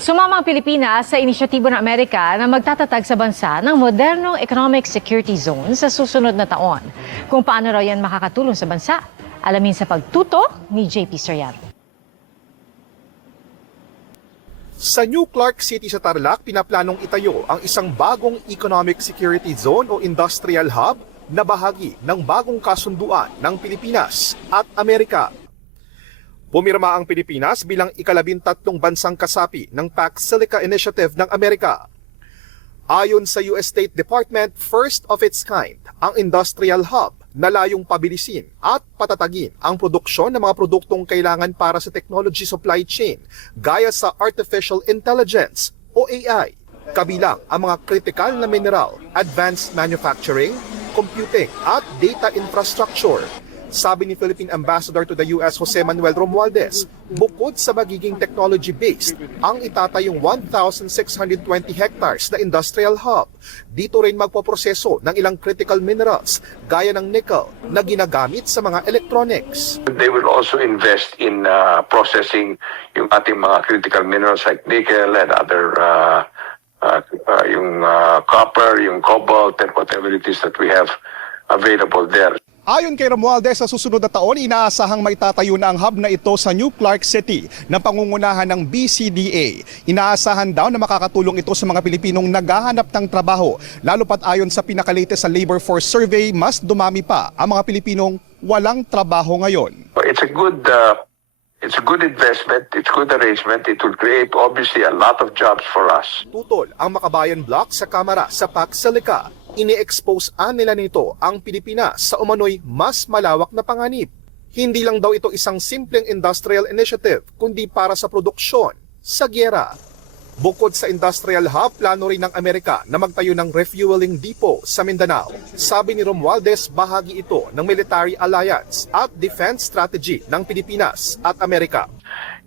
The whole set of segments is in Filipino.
Sumama ang Pilipinas sa inisyatibo ng Amerika na magtatatag sa bansa ng modernong economic security zone sa susunod na taon. Kung paano raw yan makakatulong sa bansa, alamin sa pagtuto ni JP Soriano. Sa New Clark City sa Tarlac, pinaplanong itayo ang isang bagong economic security zone o industrial hub na bahagi ng bagong kasunduan ng Pilipinas at Amerika. Pumirma ang Pilipinas bilang ika-13 bansang kasapi ng Pax Silica Initiative ng Amerika. Ayon sa US State Department, first of its kind ang industrial hub na layong pabilisin at patatagin ang produksyon ng mga produktong kailangan para sa technology supply chain gaya sa artificial intelligence o AI, kabilang ang mga critical na mineral, advanced manufacturing, computing at data infrastructure. Sabi ni Philippine Ambassador to the US Jose Manuel Romualdez, bukod sa magiging technology-based, ang itatayong 1,620 hectares na industrial hub. Dito rin magpoproseso ng ilang critical minerals gaya ng nickel na ginagamit sa mga electronics. They will also invest in processing yung ating mga critical minerals like nickel and other yung copper, yung cobalt, and whatever it is that we have available there. Ayon kay Romualdez, sa susunod na taon, inaasahang maitatayo na ang hub na ito sa New Clark City na pangungunahan ng BCDA. Inaasahan daw na makakatulong ito sa mga Pilipinong naghahanap ng trabaho. Lalo pat ayon sa pinakalatest sa Labor Force Survey, mas dumami pa ang mga Pilipinong walang trabaho ngayon. It's a good investment, it's good arrangement. It will create obviously a lot of jobs for us. Tutol ang Makabayan Block sa Kamara sa Pax Silica. Ini-expose nila nito ang Pilipinas sa umano'y mas malawak na panganib. Hindi lang daw ito isang simpleng industrial initiative, kundi para sa produksyon sa gyera. Bukod sa industrial hub, plano rin ng Amerika na magtayo ng refueling depot sa Mindanao. Sabi ni Romualdez, bahagi ito ng military alliance at defense strategy ng Pilipinas at Amerika.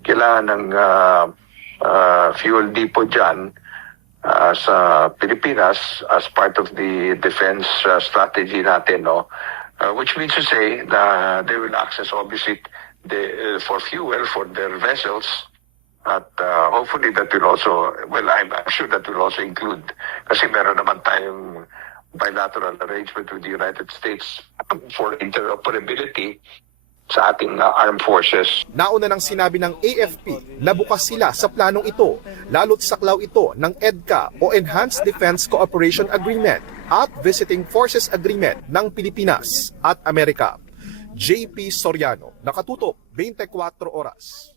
Kailangan ng fuel depot dyan sa Pilipinas as part of the defense strategy natin, no? Which means to say that they will access obviously for fuel for their vessels, at hopefully that will also, well, I'm sure that will also include, kasi meron naman tayong bilateral arrangement with the United States for interoperability sa ating armed forces. Nauna nang sinabi ng AFP na bukas sila sa planong ito, lalo't saklaw ito ng EDCA o Enhanced Defense Cooperation Agreement at Visiting Forces Agreement ng Pilipinas at Amerika. JP Soriano, nakatutok 24 oras.